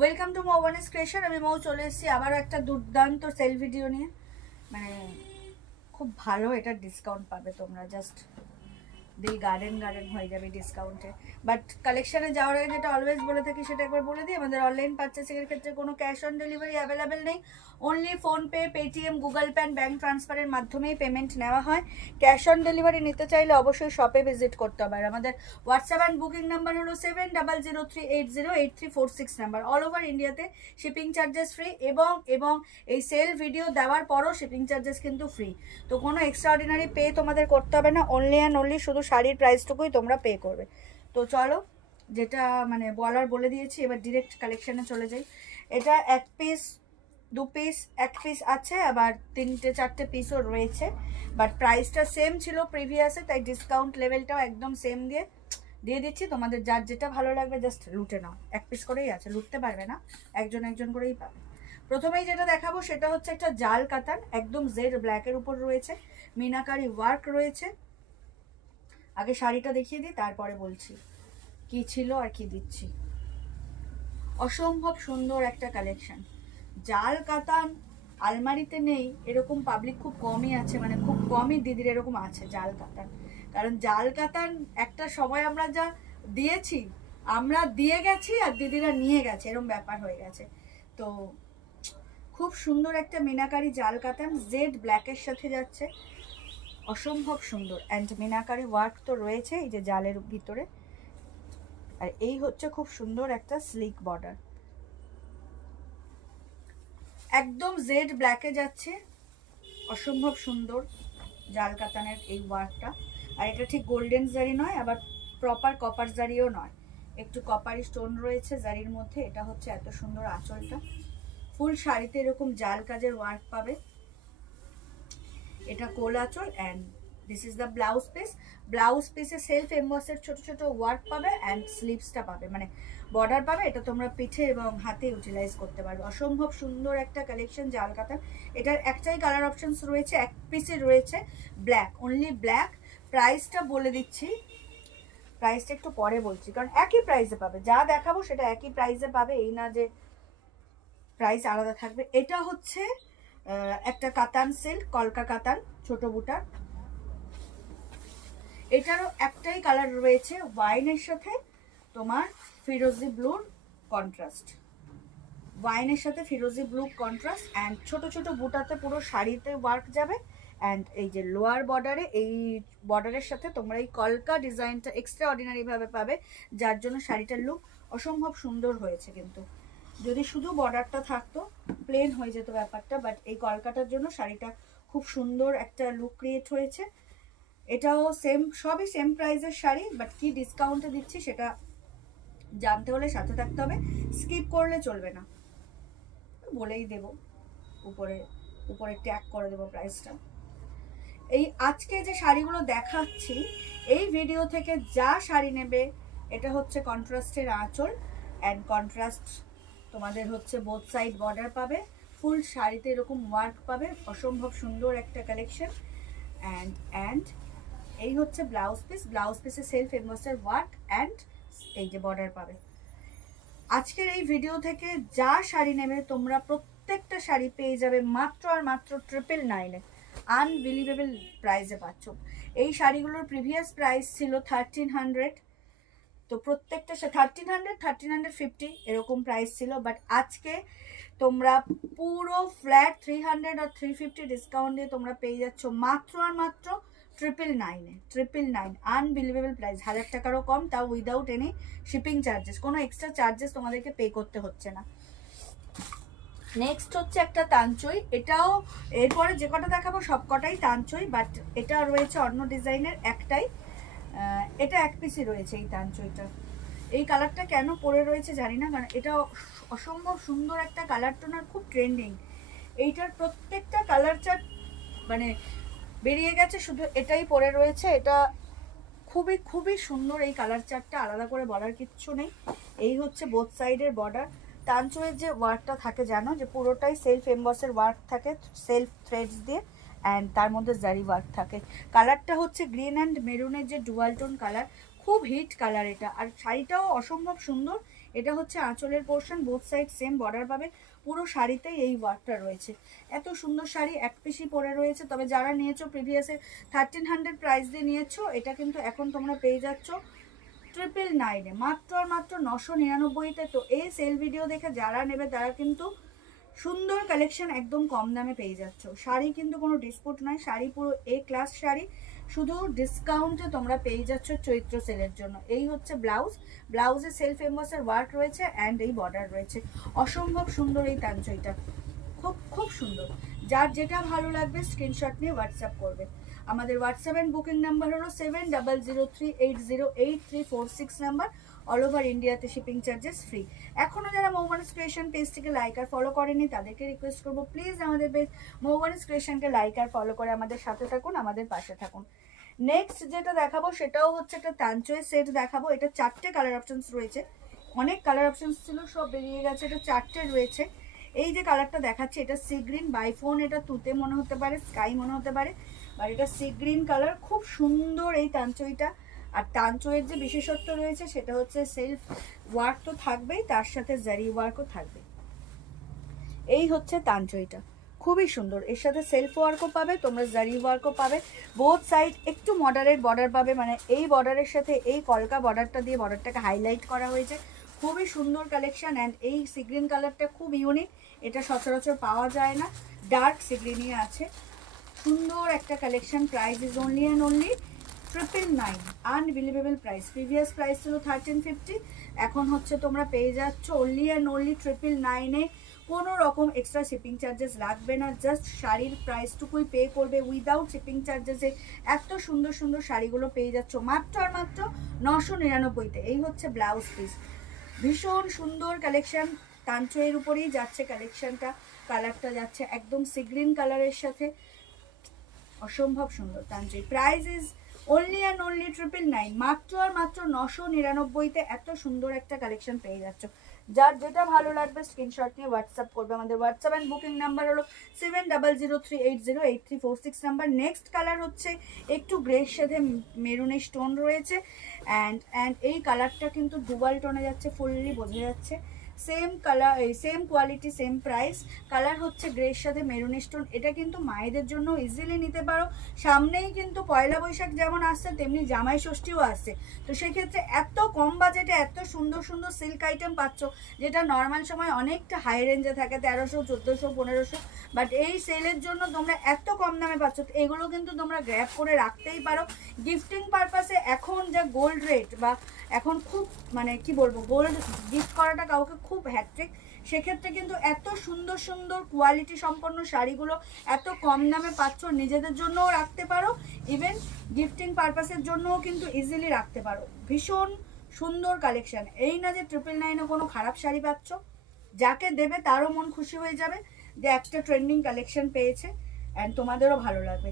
Welcome to মৌবনিস creation. আমি মৌ চলে এসেছি আবারও একটা দুর্দান্ত সেল ভিডিও নিয়ে। মানে খুব ভালো এটা ডিসকাউন্ট পাবে তোমরা, জাস্ট দিল গার্ডেন গার্ডেন হয়ে যাবে ডিসকাউন্টে। বাট কালেকশানে যাওয়ার আগে যেটা অলওয়েজ বলে থাকি সেটা একবার বলে দিই, আমাদের অনলাইন পারচেসিংয়ের ক্ষেত্রে কোনো ক্যাশ অন ডেলিভারি অ্যাভেলেবেল নেই। Only PhonePe, Paytm, Google pay and bank ট্রান্সফারের মাধ্যমেই পেমেন্ট নেওয়া হয়। ক্যাশ অন ডেলিভারি নিতে চাইলে অবশ্যই শপে ভিজিট করতে হবে। আর আমাদের হোয়াটসঅ্যাপ অ্যান্ড বুকিং নাম্বার হলো 7003808346 নাম্বার। অল ওভার ইন্ডিয়াতে শিপিং চার্জেস ফ্রি এবং এই সেল ভিডিও দেওয়ার পরও শিপিং চার্জেস কিন্তু ফ্রি। তো কোনো এক্সট্রাঅর্ডিনারি পে তোমাদের করতে হবে না, অনলি অ্যান্ড অনলি শুধু শাড়ির প্রাইসটুকুই তোমরা পে করবে। তো চলো, যেটা মানে বলার বলে দিয়েছি, এবার ডিরেক্ট কালেকশানে চলে যাই। এটা এক পিস, দু পিস, এক পিস আছে, আবার তিনটে চারটে পিসও রয়েছে। বাট প্রাইসটা সেম ছিল প্রিভিয়াসে, তাই ডিসকাউন্ট লেভেলটাও একদম সেম দিয়ে দিচ্ছি। তোমাদের যার যেটা ভালো লাগবে জাস্ট লুটে নাও। এক পিস করেই আছে, লুটতে পারবে না, একজন একজন করেই পাবে। প্রথমেই যেটা দেখাবো সেটা হচ্ছে একটা জাল কাতান, একদম জেড ব্ল্যাকের উপর রয়েছে, মিনাকারি ওয়ার্ক রয়েছে। আগে শাড়িটা দেখিয়ে দিই, তারপরে বলছি কি ছিল আর কি দিচ্ছি। অসম্ভব সুন্দর একটা কালেকশন। জাল কাতান আলমারিতে নেই এরকম পাবলিক খুব কমই আছে, মানে খুব কমই দিদির এরকম আছে জাল কাতান। কারণ জাল কাতান একটা সময় আমরা যা দিয়েছি, আমরা দিয়ে গেছি আর দিদিরা নিয়ে গেছে, এরকম ব্যাপার হয়ে গেছে। তো খুব সুন্দর একটা মিনাকারি জাল কাতান, জেড ব্ল্যাকের সাথে যাচ্ছে, অসম্ভব সুন্দর। অ্যান্ড মিনাকারি ওয়ার্ক তো রয়েছে এই যে জালের ভিতরে। আর এই হচ্ছে খুব সুন্দর একটা স্লিক বর্ডার, একদম জেড ব্ল্যাকে যাচ্ছে, অসম্ভব সুন্দর জাল কাতানের এই ওয়ার্কটা। আর এটা ঠিক গোল্ডেন জারি নয়, আবার প্রপার কপার জারিও নয়, একটু কপারি স্টোন রয়েছে জারির মধ্যে। এটা হচ্ছে এত সুন্দর আঁচলটা, ফুল শাড়িতে এরকম জাল কাজের ওয়ার্ক পাবে। এটা কোল আঁচল and this is the blouse piece. Blouse পিসে সেলফ এমবসের ছোট ছোট ওয়ার্ক পাবে অ্যান্ড স্লিভসটা পাবে, মানে বর্ডার পাবে। এটা তোমরা পিঠে এবং হাতে ইউটিলাইজ করতে পারবে। অসম্ভব সুন্দর একটা কালেকশন জাল কাতান। এটার একটাই কালার অপশনস রয়েছে, এক পিসে রয়েছে ব্ল্যাক, অনলি ব্ল্যাক। প্রাইসটা বলে দিচ্ছি, প্রাইসটা একটু পরে বলছি, কারণ একই প্রাইসে পাবে, যা দেখাবো সেটা একই প্রাইসে পাবে, এই না যে প্রাইস আলাদা থাকবে। এটা হচ্ছে একটা কাতান সিল্ক, কলকা কাতান, ছোট বুটার। এটারও একটাই কালার রয়েছে, ওয়াইনের সাথে তোমার ফিরোজি ব্লুর কন্ট্রাস্ট, ওয়াইনের সাথে ফিরোজি ব্লু কন্ট্রাস্ট। অ্যান্ড ছোট ছোট বুটাতে পুরো শাড়িতে ওয়ার্ক যাবে। অ্যান্ড এই যে লোয়ার বর্ডারে, এই বর্ডারের সাথে তোমরা এই কলকা ডিজাইনটা এক্সট্রা অর্ডিনারিভাবে পাবে, যার জন্য শাড়িটার লুক অসম্ভব সুন্দর হয়েছে। কিন্তু যদি শুধু বর্ডারটা থাকতো প্লেন হয়ে যেত ব্যাপারটা, বাট এই কলকাটার জন্য শাড়িটা খুব সুন্দর একটা লুক ক্রিয়েট হয়েছে। এটাও সেম, সবই সেম প্রাইসের শাড়ি, বাট কি ডিসকাউন্টে দিচ্ছি সেটা জানতে হলে সাথে থাকতে হবে, স্কিপ করলে চলবে না। বলেই দেব, উপরে উপরে ট্যাগ করে দেবো প্রাইসটা। এই আজকে যে শাড়িগুলো দেখাচ্ছি এই ভিডিও থেকে যা শাড়ি নেবে, এটা হচ্ছে কন্ট্রাস্টের আঁচল অ্যান্ড কন্ট্রাস্ট তোমাদের হচ্ছে বোথ সাইড বর্ডার পাবে, ফুল শাড়িতে এরকম ওয়ার্ক পাবে, অসম্ভব সুন্দর একটা কালেকশন। অ্যান্ড এই হচ্ছে ব্লাউজ পিস, ব্লাউজ পিসে সেলফ এমবসের ওয়ার্ক অ্যান্ড এই যে বর্ডার পাবে। আজকের এই ভিডিও থেকে যা শাড়ি নেবে তোমরা প্রত্যেকটা শাড়ি পেয়ে যাবে মাত্র আর মাত্র 999-এ, আনবিলিভেবল প্রাইসে পাচ্ছ। এই শাড়িগুলোর প্রিভিয়াস প্রাইস ছিল 1300, তো প্রত্যেকটা 1300, 1350 এরকম প্রাইস ছিল। বাট আজকে তোমরা পুরো ফ্ল্যাট 300 আর 350 ডিসকাউন্ট দিয়ে তোমরা পেয়ে যাচ্ছ মাত্র আর মাত্র 999, আনবিলিভেবল প্রাইস, 1000 টাকারও কম, তাও উইদাউট এনি শিপিং চার্জেস, কোনো এক্সট্রা চার্জেস তোমাদেরকে পে করতে হচ্ছে না। নেক্সট হচ্ছে একটা তানচই, এটাও এরপরে যে কটা দেখাবো সব কটাই তানচই, বাট এটা রয়েছে অন্য ডিজাইনের একটাই। এটা এক পিসই রয়েছে এই তানচইটা। এই কালারটা কেন পরে রয়েছে জানি না, কারণ এটা অসম্ভব সুন্দর একটা কালার টোন আর খুব ট্রেন্ডিং। এইটার প্রত্যেকটা কালার চার্ট মানে বেরিয়ে গেছে, শুধু এটাই পরে রয়েছে। এটা খুবই খুবই সুন্দর এই কালার চার্টটা, আলাদা করে বলার কিচ্ছু নেই। এই হচ্ছে বোথ সাইডের বর্ডার। তানচুয়ের যে ওয়ার্কটা থাকে জানো, যে পুরোটাই সেলফ এমবসের ওয়ার্ক থাকে, সেলফ থ্রেডস দিয়ে, অ্যান্ড তার মধ্যে জারি ওয়ার্ক থাকে। কালারটা হচ্ছে গ্রিন অ্যান্ড মেরুনের যে ডুয়াল টোন কালার, খুব হিট কালার এটা। আর শাড়িটাও অসম্ভব সুন্দর, এটা হচ্ছে আঁচলের portion, both side same border পাবে, পুরো শাড়িতেই এই ওয়ার্কটা রয়েছে। এত সুন্দর শাড়ি এক পিসই পরে রয়েছে, তবে যারা নিয়েছো প্রিভিয়াসে 1300 প্রাইস দিয়ে নিয়েছো, এটা কিন্তু এখন তোমরা পেয়ে যাচ্ছ 999-এ, মাত্র আর মাত্র 999-তে। তো এই সেল ভিডিও দেখে যারা নেবে তারা কিন্তু সুন্দর কালেকশন একদম কম দামে পেয়ে যাচ্ছ। শাড়ি কিন্তু কোনো ডিসপুট নয়, শাড়ি পুরো এ ক্লাস শাড়ি, শুধু ডিসকাউন্টে তোমরা পেয়ে যাচ্ছ চৈত্র সেলের জন্য। এই হচ্ছে ব্লাউজ, ব্লাউজে সেলফ এমবসের ওয়ার্ক রয়েছে অ্যান্ড এই বর্ডার রয়েছে। অসম্ভব সুন্দর এই তাঞ্চইটা, খুব খুব সুন্দর। যার যেটা ভালো লাগবে স্ক্রিনশট নিয়ে হোয়াটসঅ্যাপ করবে। আমাদের হোয়াটসঅ্যাপ অ্যান্ড বুকিং নাম্বার হলো 7003808346 নাম্বার। অল ওভার ইন্ডিয়াতে শিপিং চার্জেস ফ্রি। এখনও যারা মৌবনিস ক্রিয়েশন পেজটিকে লাইক আর ফলো করেনি তাদেরকে রিকোয়েস্ট করবো, প্লিজ আমাদের পেজ মৌবনিস ক্রিয়েশনকে লাইক আর ফলো করে আমাদের সাথে থাকুন, আমাদের পাশে থাকুন। নেক্সট যেটা দেখাবো সেটাও হচ্ছে একটা তাঞ্চই সেট দেখাবো। এটা 4টে কালার অপশনস রয়েছে, অনেক কালার অপশনস ছিল সব বেরিয়ে গেছে, এটা 4টে রয়েছে। এই যে কালারটা দেখাচ্ছে এটা সি গ্রিন, বাই ফোন এটা তুতে মনে হতে পারে, স্কাই মনে হতে পারে, আর এটা সি গ্রিন কালার। খুব সুন্দর এই তাঞ্চইটা। আর তাঞ্চইয়ের যে বিশেষত্ব রয়েছে সেটা হচ্ছে সেলফ ওয়ার্ক তো থাকবেই, তার সাথে জারি ওয়ার্কও থাকবে। এই হচ্ছে তাঞ্চইটা, খুবই সুন্দর। এর সাথে সেলফ ওয়ার্কও পাবে, তোমরা জারি ওয়ার্কও পাবে, বোথ সাইড একটু মডারেট বর্ডার পাবে, মানে এই বর্ডারের সাথে এই কলকা বর্ডারটা দিয়ে বর্ডারটাকে হাইলাইট করা হয়েছে। খুবই সুন্দর কালেকশন। অ্যান্ড এই সি গ্রিন কালারটা খুব ইউনিক, এটা সচরাচর পাওয়া যায় না, ডার্ক সি গ্রিনই আছে। সুন্দর একটা collection. Price is only and only 999, unbelievable price. Previous price ছিল 1350, এখন হচ্ছে তোমরা পেয়ে যাচ্ছ অনলি অ্যান্ড অনলি 999-এ। কোনো রকম এক্সট্রা শিপিং চার্জেস লাগবে না, জাস্ট শাড়ির প্রাইসটুকুই পে করবে উইদাউট শিপিং চার্জেসে। এত সুন্দর সুন্দর শাড়িগুলো পেয়ে যাচ্ছ মাত্র আর মাত্র 999-তে। এই হচ্ছে ব্লাউজ পিস, ভীষণ সুন্দর কালেকশন। তাঞ্চইয়ের উপরেই যাচ্ছে কালেকশনটা, কালারটা যাচ্ছে একদম সি গ্রিন কালারের সাথে, অসম্ভব সুন্দর tanchoi. Price is only and only 999, মাত্র আর মাত্র 999-তে এত সুন্দর একটা কালেকশন পেয়ে যাচ্ছ। যার যেটা ভালো লাগবে স্ক্রিনশট নিয়ে হোয়াটসঅ্যাপ করবে। আমাদের হোয়াটসঅ্যাপ অ্যান্ড বুকিং নাম্বার হলো 7003808346 নাম্বার। নেক্সট কালার হচ্ছে একটু গ্রের সাথে মেরুনের স্টোন রয়েছে, অ্যান্ড এই কালারটা কিন্তু ডুয়াল টোনে যাচ্ছে, ফুললি বোঝা যাচ্ছে। Same colour, same quality, same price. Colour হচ্ছে গ্রের সাথে মেরুন স্টোন। এটা কিন্তু মায়েদের জন্য ইজিলি নিতে পারো, সামনেই কিন্তু পয়লা বৈশাখ যেমন আসছে তেমনি জামাই ষষ্ঠীও আসছে। তো সেক্ষেত্রে এত কম বাজেটে এত সুন্দর সুন্দর সিল্ক আইটেম পাচ্ছ, যেটা নর্মাল সময় অনেকটা হাই রেঞ্জে থাকে, 1300, 1400, 1500, বাট এই সেলের জন্য তোমরা এত কম দামে পাচ্ছ। এগুলো কিন্তু তোমরা গ্র্যাব করে রাখতেই পারো গিফটিং পারপাসে। এখন যা গোল্ড রেট, বা এখন খুব মানে কি বলবো, গোল্ড গিফট করাটা কাউকে খুব হ্যাট্রিক, সেক্ষেত্রে কিন্তু এত সুন্দর সুন্দর কোয়ালিটি সম্পন্ন শাড়িগুলো এত কম দামে পাচ্ছ। নিজেদের জন্যও রাখতে পারো, ইভেন গিফটিং পারপাসের জন্যও কিন্তু ইজিলি রাখতে পারো। ভীষণ সুন্দর কালেকশন। এই না যে 999-এ কোনো খারাপ শাড়ি পাচ্ছ, যাকে দেবে তারও মন খুশি হয়ে যাবে যে একটা ট্রেন্ডিং কালেকশন পেয়েছে, অ্যান্ড তোমাদেরও ভালো লাগবে।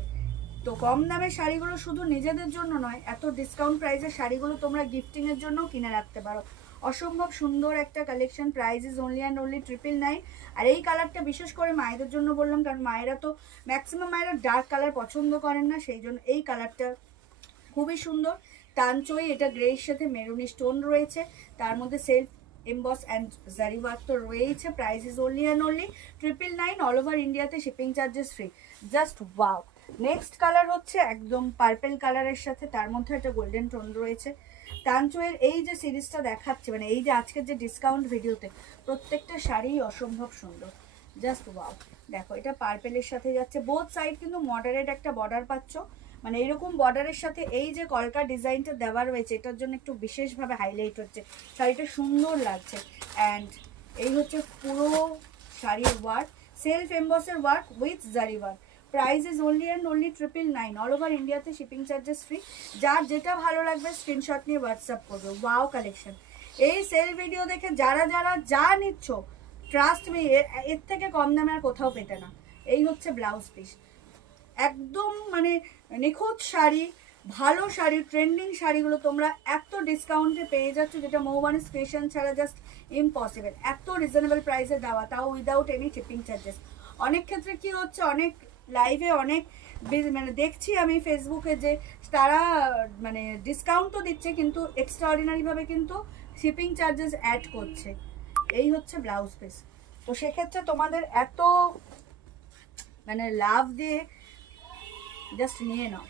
তো কম দামের শাড়িগুলো শুধু নিজেদের জন্য নয়, এত ডিসকাউন্ট প্রাইসের শাড়িগুলো তোমরা গিফটিংয়ের জন্যও কিনে রাখতে পারো। অসম্ভব সুন্দর একটা collection. Price is only and only 999। আর এই কালারটা বিশেষ করে মায়েদের জন্য বললাম, কারণ মায়েরা তো ম্যাক্সিমাম মায়েরা ডার্ক কালার পছন্দ করেন না, সেই জন্য এই কালারটা খুবই সুন্দর। তাঞ্চই, এটা গ্রের সাথে মেরুনি স্টোন রয়েছে, তার মধ্যে self emboss and zari work তো রয়েছে। Price is only and only 999, all over ইন্ডিয়াতে shipping charges free. Just wow. Next colour হচ্ছে একদম পার্পেল কালারের সাথে, তার মধ্যে একটা গোল্ডেন টোন রয়েছে। তাঞ্চইয়ের এই যে সিরিজটা দেখাচ্ছে, মানে এই যে আজকের যে ডিসকাউন্ট ভিডিওতে, প্রত্যেকটা শাড়ি অসম্ভব সুন্দর, জাস্ট ওয়াও। দেখো এটা পার্পেলের সাথে যাচ্ছে, বোথ সাইড কিন্তু মডারেট একটা বর্ডার পাচ্ছ, মানে এরকম বর্ডারের সাথে এই যে কলকা ডিজাইনটা দেওয়া রয়েছে, এটার জন্য একটু বিশেষভাবে হাইলাইট হচ্ছে, শাড়িটা সুন্দর লাগছে। অ্যান্ড এই হচ্ছে পুরো শাড়ির ওয়ার্ক, সেলফ এমবসের ওয়ার্ক উইথ জারি work. Price is only and only 999, all over ইন্ডিয়াতে শিপিং চার্জেস ফ্রি। যার যেটা ভালো লাগবে স্ক্রিনশট নিয়ে হোয়াটসঅ্যাপ করবে। Wow collection. এই সেল ভিডিও দেখে যারা যারা যা নিচ্ছ, ট্রাস্ট মি, এর থেকে কম দামে আর কোথাও পেতে না। এই হচ্ছে ব্লাউজ পিস, একদম মানে নিখুঁত শাড়ি, ভালো শাড়ি, ট্রেন্ডিং শাড়িগুলো তোমরা এত ডিসকাউন্টে পেয়ে যাচ্ছ, যেটা মৌবনিস ক্রিয়েশন ছাড়া জাস্ট ইম্পসিবল। এত রিজনেবল প্রাইসে দেওয়া, তাও উইদাউট এনি শিপিং চার্জেস। অনেক ক্ষেত্রে কি হচ্ছে, অনেক লাইভে অনেক মানে দেখছি আমি ফেসবুকে যে তারা মানে ডিসকাউন্ট তো দিচ্ছে, কিন্তু এক্সট্রাঅর্ডিনারিভাবে কিন্তু শিপিং চার্জেস অ্যাড করছে। এই হচ্ছে ব্লাউজ পিস। তো সেক্ষেত্রে তোমাদের এত মানে লাভ দিয়ে জাস্ট নিয়ে নাও।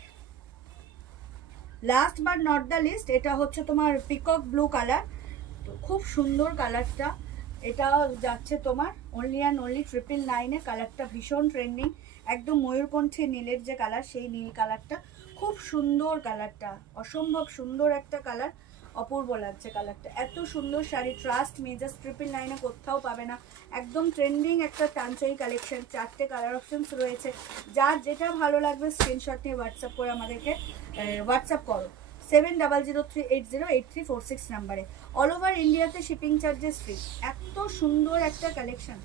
Last but not the least, এটা হচ্ছে তোমার পিকক ব্লু কালার। তো খুব সুন্দর কালারটা, এটা যাচ্ছে তোমার অনলি অ্যান্ড অনলি 999-এ। কালারটা ভীষণ ট্রেন্ডিং, একদম ময়ূরকণ্ঠী নীলের যে কালার, সেই নীল কালারটা। খুব সুন্দর কালারটা, অসম্ভব সুন্দর একটা কালার, অপূর্ব লাগছে কালারটা। এত সুন্দর শাড়ি, ট্রাস্ট মি, জাস্ট 999-এ কোথাও পাবে না। একদম ট্রেন্ডিং একটা টানচাই কালেকশন। 4টে কালার অপশনস রয়েছে, যার যেটা ভালো লাগবে স্ক্রিনশট নিয়ে হোয়াটসঅ্যাপ করে আমাদেরকে হোয়াটসঅ্যাপ করো 7003808346 নাম্বারে। অল ওভার ইন্ডিয়াতে শিপিং চার্জেস ফ্রি। এত সুন্দর একটা কালেকশন,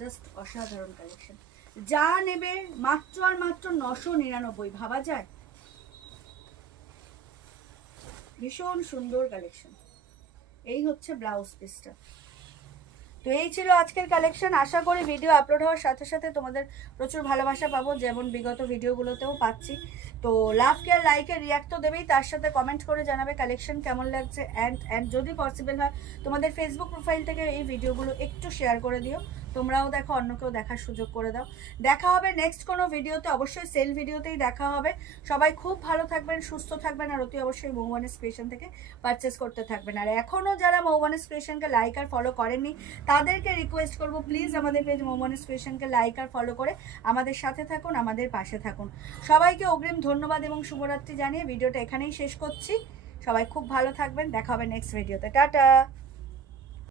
জাস্ট অসাধারণ কালেকশন। যা নেবে মাত্র আর মাত্র 999, ভাবা যায়? ভীষণ সুন্দর কালেকশন। এই হচ্ছে ব্লাউজ পিসটা। তো এই ছিল আজকের কালেকশন। আশা করি ভিডিও আপলোড হওয়ার সাথে সাথে তোমাদের প্রচুর ভালোবাসা পাবো, যেমন বিগত ভিডিওগুলোতেও পাচ্ছি। তো লাভ কেয়ার লাইকের রিয়াক্ট তো দেবেই, তার সাথে কমেন্ট করে জানাবে কালেকশন কেমন লাগছে। অ্যান্ড যদি পসিবল হয় তোমাদের ফেসবুক প্রোফাইল থেকে এই ভিডিওগুলো একটু শেয়ার করে দিও, তোমরাও দেখো, অন্যকেও দেখার সুযোগ করে দাও। দেখা হবে নেক্সট কোনো ভিডিওতে, অবশ্যই সেল ভিডিওতেই দেখা হবে। সবাই খুব ভালো থাকবেন, সুস্থ থাকবেন, আর অতি অবশ্যই মৌবনিস ক্রিয়েশন থেকে পারচেস করতে থাকবেন। আর এখনও যারা মৌবনিস ক্রিয়েশনকে লাইক আর ফলো করেননি, তাদেরকে রিকোয়েস্ট করবো প্লিজ আমাদের পেজ মৌবনিস ক্রিয়েশনকে লাইক আর ফলো করে আমাদের সাথে থাকুন, আমাদের পাশে থাকুন। সবাইকে অগ্রিম ধন্যবাদ এবং শুভরাত্রি জানিয়ে ভিডিওটা এখানেই শেষ করছি। সবাই খুব ভালো থাকবেন, দেখা হবে নেক্সট ভিডিওতে। টাটা।